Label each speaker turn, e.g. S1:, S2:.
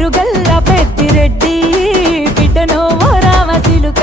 S1: పేరు గల్ల పెద్దిరెడ్డి బిడ్డను ఓ రామశిలుక